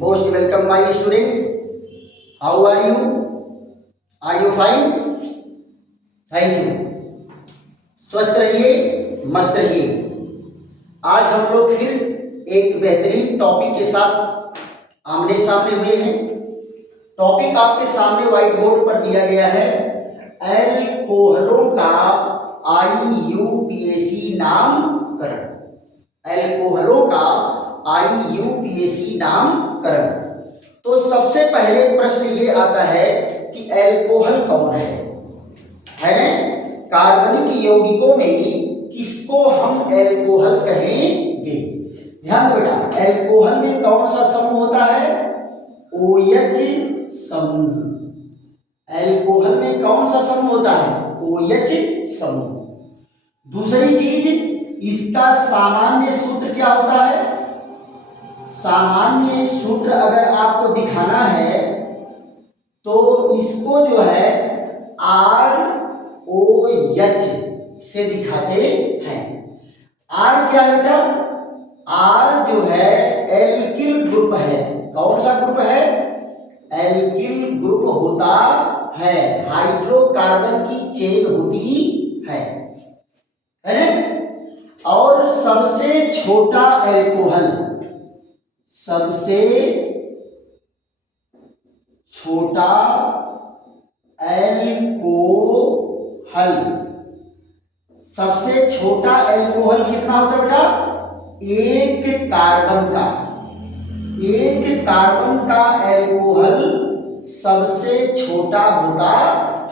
Most welcome my student. How are you? Are you fine? Thank you. स्वस्थ रहिए, मस्त रहिए। आज हम लोग फिर एक बेहतरीन टॉपिक के साथ आमने सामने हुए हैं। टॉपिक आपके सामने व्हाइट बोर्ड पर दिया गया है, अल्कोहलों का IUPAC नामकरण। अल्कोहलों का IUPAC नामकरण। तो सबसे पहले प्रश्न ये आता है कि अल्कोहल कौन है ना? कार्बनिक यौगिकों में किसको हम अल्कोहल कहेंगे? ध्यान दो बेटा, अल्कोहल में कौन सा समूह होता है? OH समूह। अल्कोहल में कौन सा समूह होता है? OH समूह। दूसरी चीज, इसका सामान्य सूत्र क्या होता है? सामान्य सूत्र अगर आपको दिखाना है तो इसको जो है ROH से दिखाते हैं। R क्या है बेटा? R जो है एल्किल ग्रुप है। कौन सा ग्रुप है? एल्किल ग्रुप होता है। हाइड्रोकार्बन की चेन होती है ना? और सबसे छोटा अल्कोहल, सबसे छोटा अल्कोहल, सबसे छोटा अल्कोहल कितना होता है बेटा? एक कार्बन का। एक कार्बन का अल्कोहल सबसे छोटा होता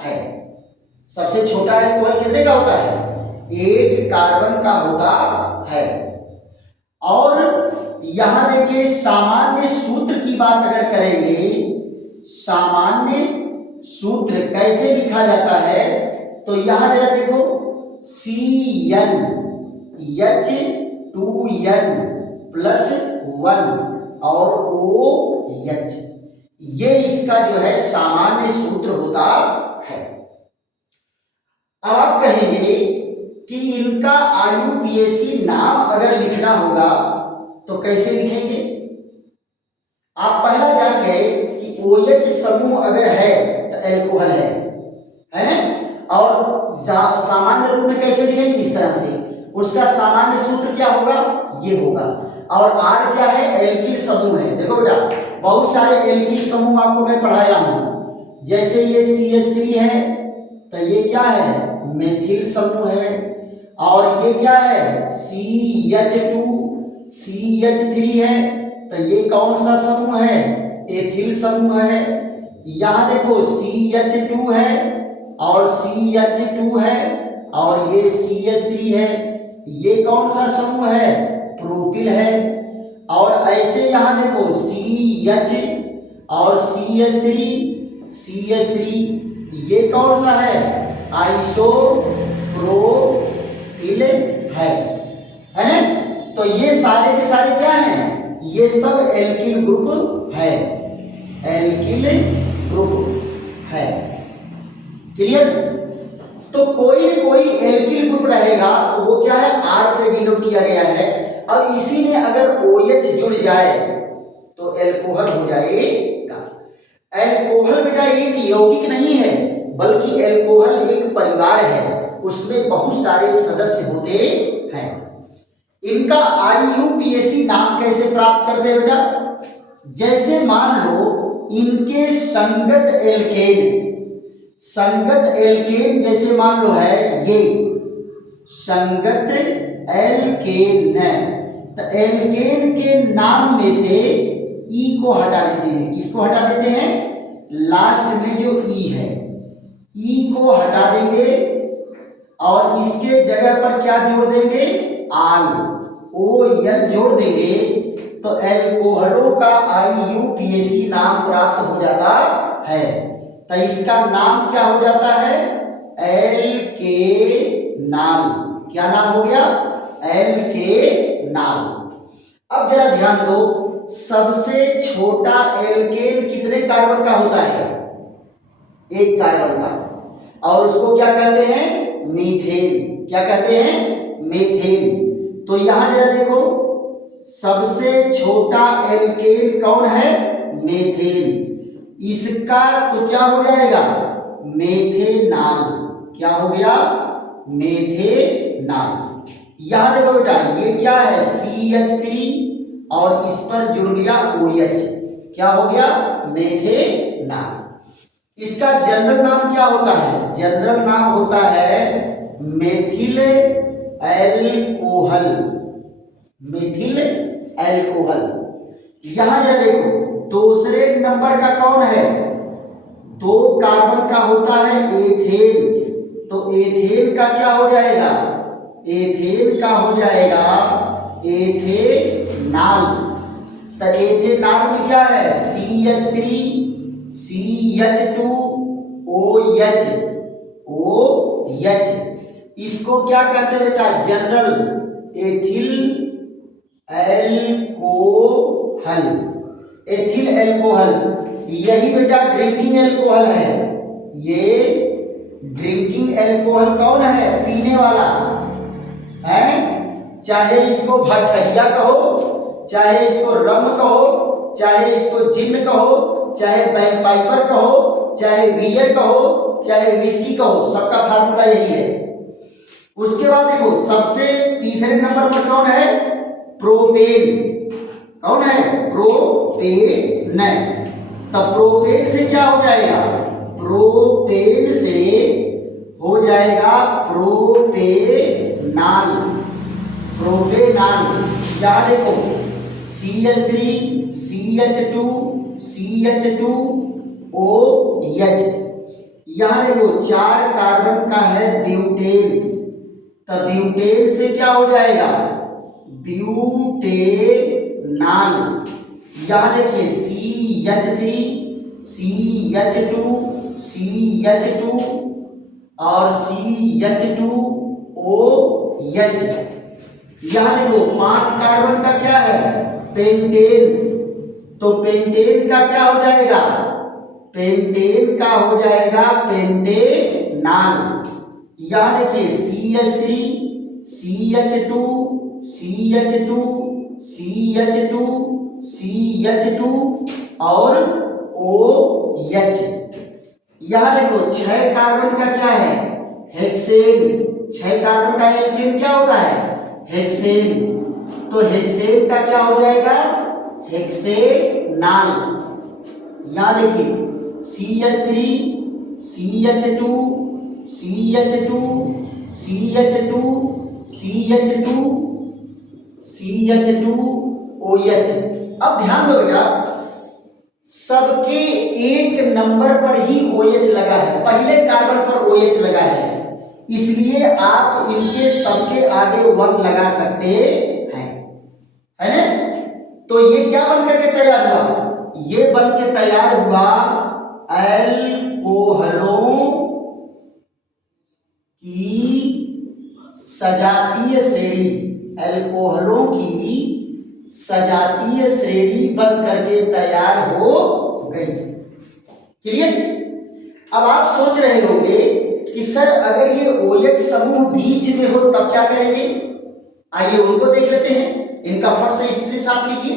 है। सबसे छोटा अल्कोहल कितने का होता है? एक कार्बन का होता है। और यहां देखिए, सामान्य सूत्र की बात अगर करेंगे, सामान्य सूत्र कैसे लिखा जाता है तो यहां जरा देखो, CnH2n +1 और OH, ये इसका जो है सामान्य सूत्र होता है। अब आप कहेंगे कि इनका IUPAC नाम अगर लिखना होगा तो कैसे लिखेंगे? आप पहला जान गए कि OH समूह अगर है तो अल्कोहल है ना? और सामान्य रूप में कैसे लिखेंगे? इस तरह से। उसका सामान्य सूत्र क्या होगा? ये होगा। और R क्या है? एल्किल समूह है। देखो बेटा, बहुत सारे एल्किल समूह आपको मैं पढ़ाया हूं। जैसे ये CH3 है तो ये क्या है? मेथिल समूह है। और ये क्या है? CH3 है तो ये कौन सा समूह है? एथिल समूह है। यहां देखो, CH2 है और CH2 है और ये CH3 है। ये कौन सा समूह है? प्रोपिल है। और ऐसे यहां देखो, CH और CH3, ये कौन सा है? आइसोप्रोपिल है ना? तो ये सारे के सारे क्या हैं? ये सब एल्किल ग्रुप है। एल्किल ग्रुप है। क्लियर? तो कोई न कोई एल्किल ग्रुप रहेगा तो वो क्या है? R से डिनोट किया गया है। अब इसी में अगर OH जुड़ जाए तो अल्कोहल हो जाएगा। अल्कोहल बेटा एक यौगिक नहीं है, बल्कि अल्कोहल एक परिवार है। उसमें बहुत सारे सदस्य होते हैं। इनका IUPAC नाम कैसे प्राप्त करते हैं बेटा? जैसे मान लो इनके संगत एल्केन जैसे मान लो है ये संगत एल्केन, तो एल्केन के नाम में से E को हटा देते हैं। किसको हटा देते हैं? लास्ट में जो E है, E को हटा देंगे और इसके जगह पर क्या जोड़ देंगे? OL जोड़ देंगे तो अल्कोहलों का IUPAC नाम प्राप्त हो जाता है। तो इसका नाम क्या हो जाता है? एल्केनाल। क्या नाम हो गया? एल्केनाल। अब जरा ध्यान दो, सबसे छोटा एल्केन कितने कार्बन का होता है? एक कार्बन का। और उसको क्या कहते हैं? मीथेन। क्या कहते हैं? मीथेन। तो यहां जरा देखो, सबसे छोटा एल्केन कौन है? मेथेन। इसका तो क्या हो जाएगा? मेथेनाल। क्या हो गया? मेथेनाल। यहां देखो बेटा, ये क्या है? CH3 और इस पर जुड़ गया OH, क्या हो गया? मेथेनाल। इसका जनरल नाम क्या होता है? जनरल नाम होता है मेथिल एल्कोहल। Methyl alcohol. यहां जरा देखो, दूसरे नंबर का कौन है? 2 कार्बन का होता है एथेन। तो एथेन का क्या हो जाएगा? एथेन का हो जाएगा एथेनाल। तो एथेनाल में क्या है? CH3 CH2 OH OH। इसको क्या कहते हैं बेटा? General ethyl alcohol. Ethyl alcohol. यही बेटा ड्रिंकिंग एल्कोहल है। ये ड्रिंकिंग एल्कोहल कौन है? पीने वाला है। चाहे इसको भट्ठैया कहो, चाहे इसको रम कहो, चाहे इसको जिन कहो, चाहे बैगपाइपर कहो, चाहे बियर कहो, चाहे विस्की कहो, सबका फार्मूला यही है। उसके बाद देखो, सबसे तीसरे नंबर पर कौन है? प्रोपेन। कौन है? प्रोपेन। तब प्रोपेन से क्या हो जाएगा? प्रोपेन से हो जाएगा प्रोपेनाल। प्रोपेनाल। यहां देखो, CH3 CH2 CH2 OH। यहां देखो 4 कार्बन का है ब्यूटेन। तो ब्यूटेन से क्या हो जाएगा? ब्यूटेनाल। यहां देखिए CH3 CH2 CH2 और CH2 OH। यहां देखो 5 कार्बन का क्या है? पेंटेन। तो पेंटेन का क्या हो जाएगा? पेंटेन का हो जाएगा पेंटेनाल। यहां देखिए CH3 CH2 CH2 CH2 CH2 और OH। यहां देखो 6 कार्बन का क्या है? हेक्सेन। 6 कार्बन का एल्केन क्या होता है? हेक्सेन। तो हेक्सेन का क्या हो जाएगा? हेक्सेनाल। यहां देखिए CH3 CH2 CH2 CH2 CH2 CH2 OH। अब ध्यान दो बेटा, सबके एक नंबर पर ही OH लगा है, पहले कार्बन पर OH लगा है, इसलिए आप इनके सबके आगे 1 लगा सकते हैं, है ना? तो ये क्या बन करके तैयार हुआ? ये बन के तैयार हुआ एल्कोहलों की सजातीय श्रेणी। एल्कोहलों की सजातीय श्रेणी बन करके तैयार हो गई। क्लियर? अब आप सोच रहे होंगे कि सर अगर ये OH समूह बीच में हो तब क्या करेंगे? आइए उनको देख लेते हैं। इनका फट से स्क्रीनशॉट लीजिए।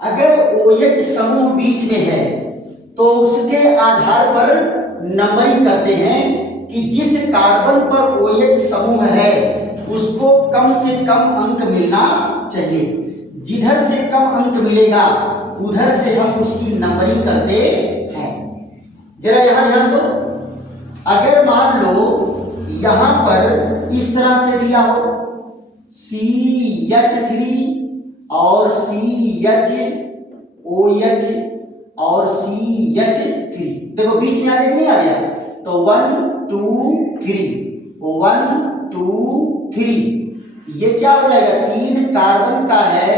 अगर OH समूह बीच में है तो उसके आधार पर नंबरिंग करते हैं कि जिस कार्बन पर OH समूह है उसको कम से कम अंक मिलना चाहिए। जिधर से कम अंक मिलेगा उधर से हम उसकी नंबरिंग करते हैं। जरा यहां ध्यान दो, अगर मान लो यहां पर इस तरह से दिया हो CH3 और CHOH और CH3, देखो बीच में आ गया कि नहीं आ गया? तो 1 2 3 1 2 3, ये क्या हो जाएगा? 3 कार्बन का है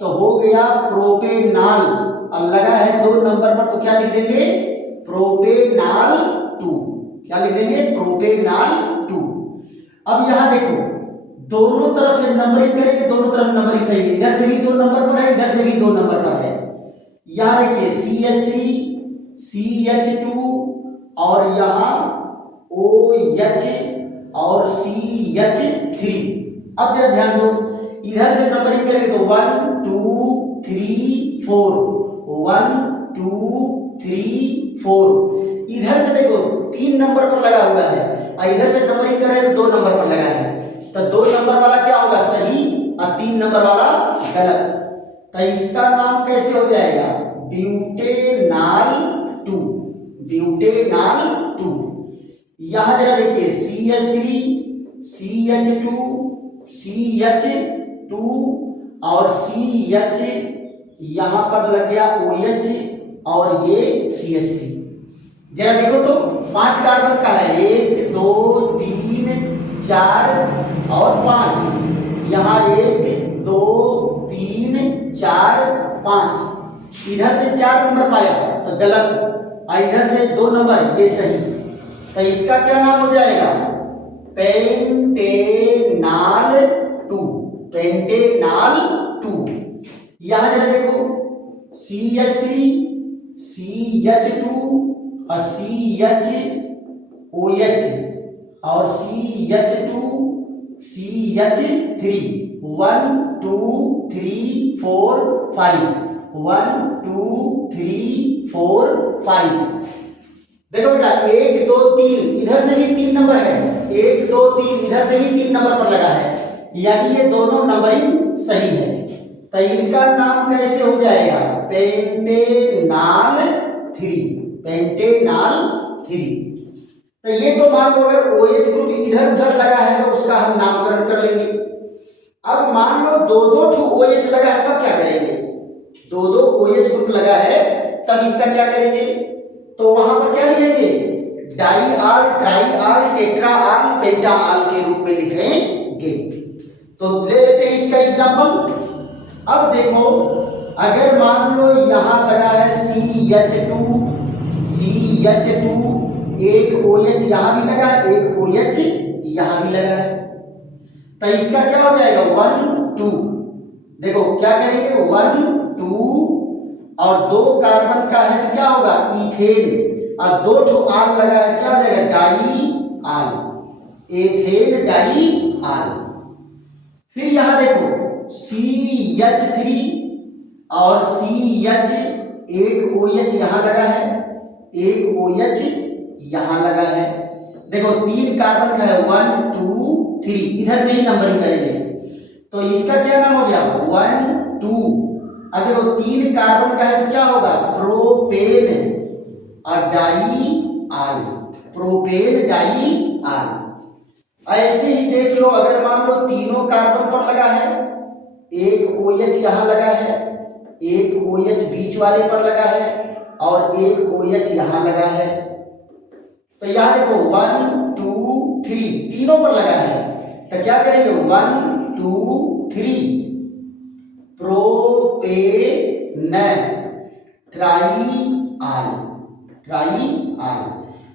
तो हो गया प्रोपेनाल। और लगा है 2 नंबर पर तो क्या लिख देंगे? प्रोपेनाल 2। क्या लिख देंगे? प्रोपेनाल 2। अब यहां देखो, दोनों तरफ से नंबरिंग करेंगे, दोनों तरफ नंबरिंग सही है। इधर से भी 2 नंबर पर है, इधर से भी 2 नंबर पर है। यहां देखिए CH3 CH2 और यहां OH और CH3। अब जरा ध्यान दो, इधर से नंबरिंग करेंगे तो 1 2 3 4, 1 2 3 4। इधर से देखो 3 नंबर पर लगा हुआ है और इधर से नंबरिंग कर रहे हैं तो 2 नंबर पर लगा है, तो 2 नंबर वाला क्या होगा सही और 3 नंबर वाला गलत। तो इसका नाम कैसे हो जाएगा, ब्यूटेनॉल 2, ब्यूटेनॉल 2। यहां जरा देखिए CH3 CH2 CH2 और CH, यहां पर लग गया OH और ये CH3। जरा देखो तो 5 कार्बन का है, 1 2 3 4 और 5। यहाँ 1 2 3 4 5, इधर से 4 नंबर पाया तो गलत और इधर से 2 नंबर ये सही। तो इसका क्या नाम हो जाएगा, पेंटेनॉल 2, पेंटेनॉल 2। यहां जरा देखो CH3 CH2 और CHOH और CH2 CH3, 1 2 3 4 5, 1 2 3 4 5। देखो बेटा 1 2 3 इधर से भी 3 नंबर है, 1 2 3 इधर से भी 3 नंबर पर लगा है, यानी ये दोनों नंबरिंग सही है। तो इनका नाम कैसे हो जाएगा, पेंटेनॉल 3, पेंटेनॉल 3। तो ये तो मान लो अगर OH ग्रुप इधर उधर लगा है तो उसका हम नामकरण कर लेंगे। अब मान लो 2 ठो OH लगा है तब क्या करेंगे, 2 OH ग्रुप लगा है तब इसका क्या करेंगे, तो वहां पर क्या लिखेंगे, डाईआल ट्राईआल टेट्राआल पेंटाआल के रूप में लिखेंगे। तो ले लेते हैं इसका एग्जांपल। अब देखो अगर मान लो यहां लगा है CH2 एक OH यहां भी लगा है, एक OH यहां भी लगा है, तो इसका क्या हो जाएगा 1 2। देखो क्या करेंगे 1 2 और 2 कार्बन का है तो क्या होगा इथेन और 2 ठो आल लगा है क्या हो जाएगा डाईआल, एथेन डाईआल। फिर यहां देखो CH3 और CH, एक OH यहां लगा है, एक OH यहां लगा है। देखो 3 कार्बन का है 1 2 3, इधर से ही नंबरिंग करेंगे तो इसका क्या नाम हो गया 1 2। अब देखो 3 कार्बन का है तो क्या होगा प्रोपेन और डाईआल, प्रोपेन डाईआल। ऐसे ही देख लो अगर मान लो तीनों कार्बन पर लगा है, एक OH यहां लगा है, एक OH बीच वाले पर लगा है और एक OH यहां लगा है, तो यहां देखो 1 2 3 तीनों पर लगा है तो क्या करेंगे 1 2 3 प्रोपेन ट्राईआल, ट्राईआल।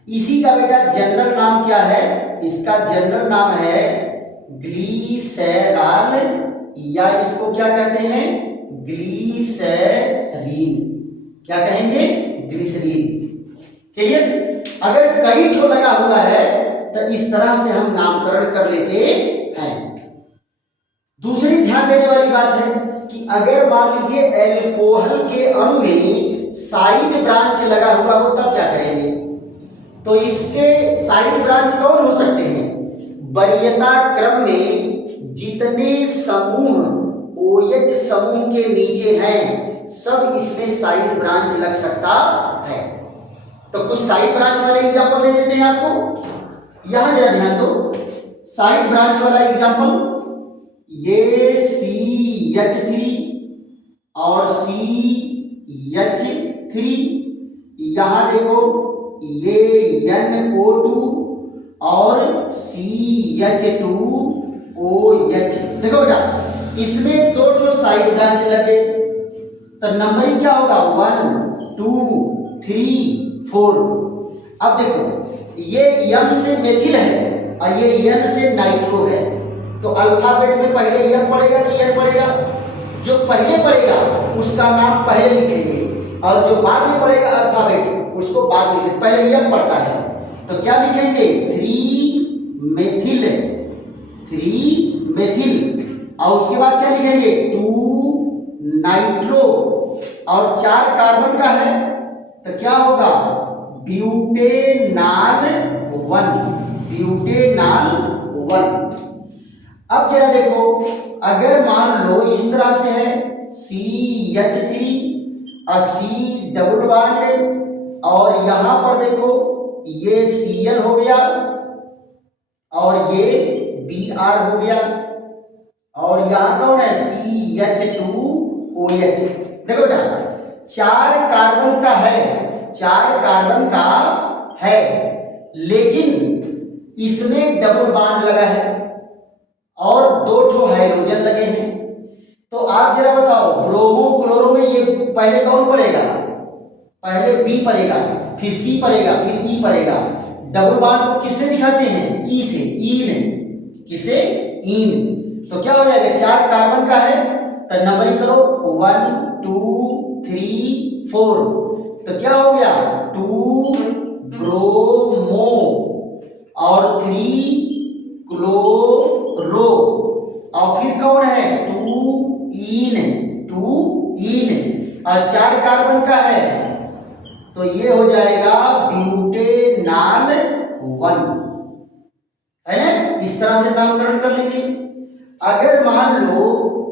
इसी का बेटा जनरल नाम क्या है, इसका जनरल नाम है ग्लीसरॉल या इसको क्या कहते हैं ग्लीसरीन, क्या कहेंगे ग्लिसरीन। क्लियर। अगर कई ठो लगा हुआ है तो इस तरह से हम नामकरण कर लेते हैं। दूसरी ध्यान देने वाली बात है कि अगर मान लीजिए एल्कोहल के अणु में साइड ब्रांच लगा हुआ हो तब क्या करेंगे, तो इसके साइड ब्रांच कौन हो सकते हैं, वरीयता क्रम में जितने समूह OH समूह के नीचे हैं सब इसमें साइड ब्रांच लग सकता है। तो कुछ साइड ब्रांच वाले एग्जांपल दे देते हैं आपको। यहां जरा ध्यान दो, साइड ब्रांच वाला एग्जांपल ये CH3 और CH3, यहां देखो ये NO2 और CH2OH। देखो बेटा इसमें 2 ठो साइड ब्रांच लगे तो नंबरिंग क्या होगा 1 2 3 4। अब देखो ये M से मेथिल है और ये N से नाइट्रो है, तो अल्फाबेट में पहले M पड़ेगा कि N पड़ेगा, जो पहले पड़ेगा उसका नाम पहले लिखेंगे और जो बाद में पड़ेगा अल्फाबेट उसको बाद में लिखेंगे। पहले M पड़ता है तो क्या लिखेंगे 3 मेथिल, 3 मेथिल, और उसके बाद क्या लिखेंगे 2 नाइट्रो, और 4 कार्बन का है तो क्या होगा ब्यूटेनाल 1, ब्यूटेनाल 1। अब जरा देखो, अगर मान लो इस तरह से है CH3 और C डबल बॉन्ड, और यहां पर देखो ये Cl हो गया और ये Br हो गया, और यहां कौन है CH2OH। देखो बेटा 4 कार्बन का है, 4 कार्बन का है, लेकिन इसमें डबल बॉन्ड लगा है और 2 ठो हाइड्रोजन लगे हैं। तो आप जरा बताओ ब्रोमो क्लोरो में ये पहले कौन पड़ेगा, पहले B पड़ेगा, फिर C पड़ेगा, फिर E पड़ेगा। डबल बॉन्ड को किससे दिखाते हैं E से, ईन, किसे ईन। तो क्या हो जाएगा 4 कार्बन का है तो नंबरिंग करो 1 2 3 4, तो क्या हो गया 2 ब्रोमो और 3 क्लोरो, और फिर कौन है 2 ईन, और 4 कार्बन का है तो ये हो जाएगा ब्यूटेनाल 1, है ना। इस तरह से नामकरण कर लेंगे। अगर मान लो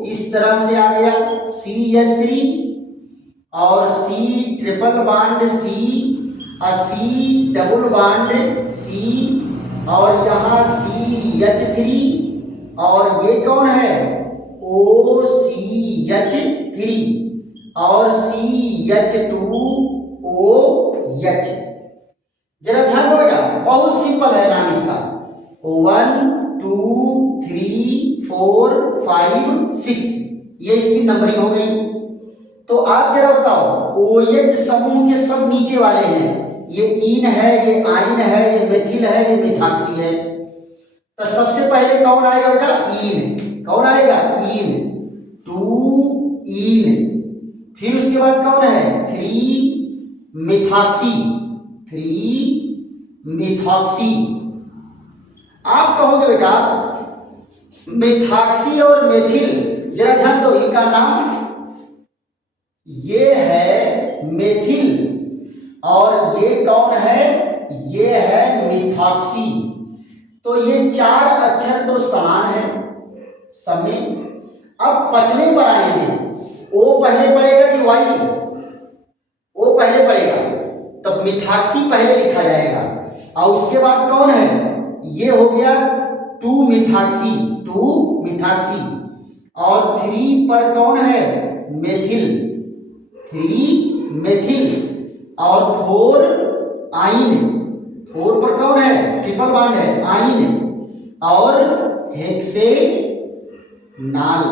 इस तरह से आ गया CH3 और C ट्रिपल बॉन्ड C और C डबल बॉन्ड C, और यहाँ CH3 और ये कौन है OCH3 और CH2OH। जरा ध्यान दो बेटा, बहुत सिंपल है नाम इसका। 1 2 3 4 5 6, ये इसकी नंबरिंग हो गई। तो आप जरा बताओ OH समूह के सब नीचे वाले हैं, ये ईन है, ये आइन है, ये मेथिल है, ये मिथाक्सी है। तो सबसे पहले कौन आएगा बेटा ईन, कौन आएगा ईन, 2 ईन, फिर उसके बाद कौन है 3 मिथाक्सी, 3 मिथाक्सी। आप कहोगे बेटा मिथाक्सी और मेथिल, जरा ध्यान दो इनका नाम, ये है मेथिल और ये कौन है, ये है मिथाक्सी। तो ये 4 अक्षर तो समान है सब में। अब पचने पर आएंगे, ओ पहले पड़ेगा कि वाई, ओ पहले पड़ेगा, तब मिथाक्सी पहले लिखा जाएगा, और उसके बाद कौन है, ये हो गया 2 मिथाक्सी, 2 मिथाक्सी, और 3 पर कौन है मेथिल, 3 मेथिल, और 4 आइन, 4 पर कौन है ट्रिपल बॉन्ड है आइन, और हेक्सेनाल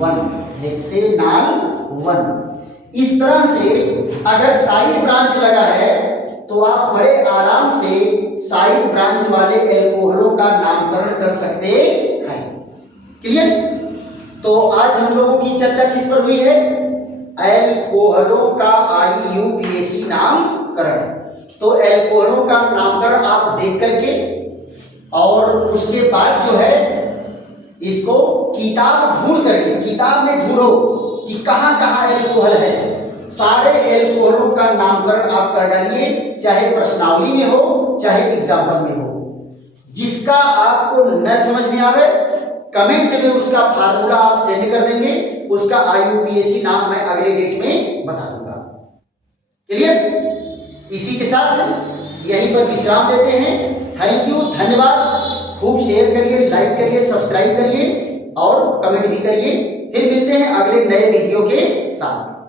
1, हेक्सेनाल 1। इस तरह से अगर साइड ब्रांच लगा है तो आप बड़े आराम से साइड ब्रांच वाले एल्कोहलों का नामकरण कर सकते हैं। क्लियर। तो आज हम लोगों की चर्चा किस पर हुई है, एल्कोहलों का IUPAC नामकरण। तो एल्कोहलों का नामकरण आप देख करके और उसके बाद जो है इसको किताब ढूंढ करके, किताब में ढूंढो कि कहाँ कहाँ एल्कोहल है, सारे एल्कोहलों का नामकरण आप कर डालिए, चाहे प्रश्नावली में हो चाहे एग्जाम्पल में हो। जिसका आपको न समझ में आवे कमेंट में उसका फार्मूला आप सेंड कर देंगे, उसका IUPAC नाम मैं अगले डेट में बता दूंगा। क्लियर। इसी के साथ यहीं पर विश्राम देते हैं। थैंक यू, धन्यवाद। खूब शेयर करिए, लाइक करिए, सब्सक्राइब करिए और कमेंट भी करिए। फिर मिलते हैं अगले नए वीडियो के साथ।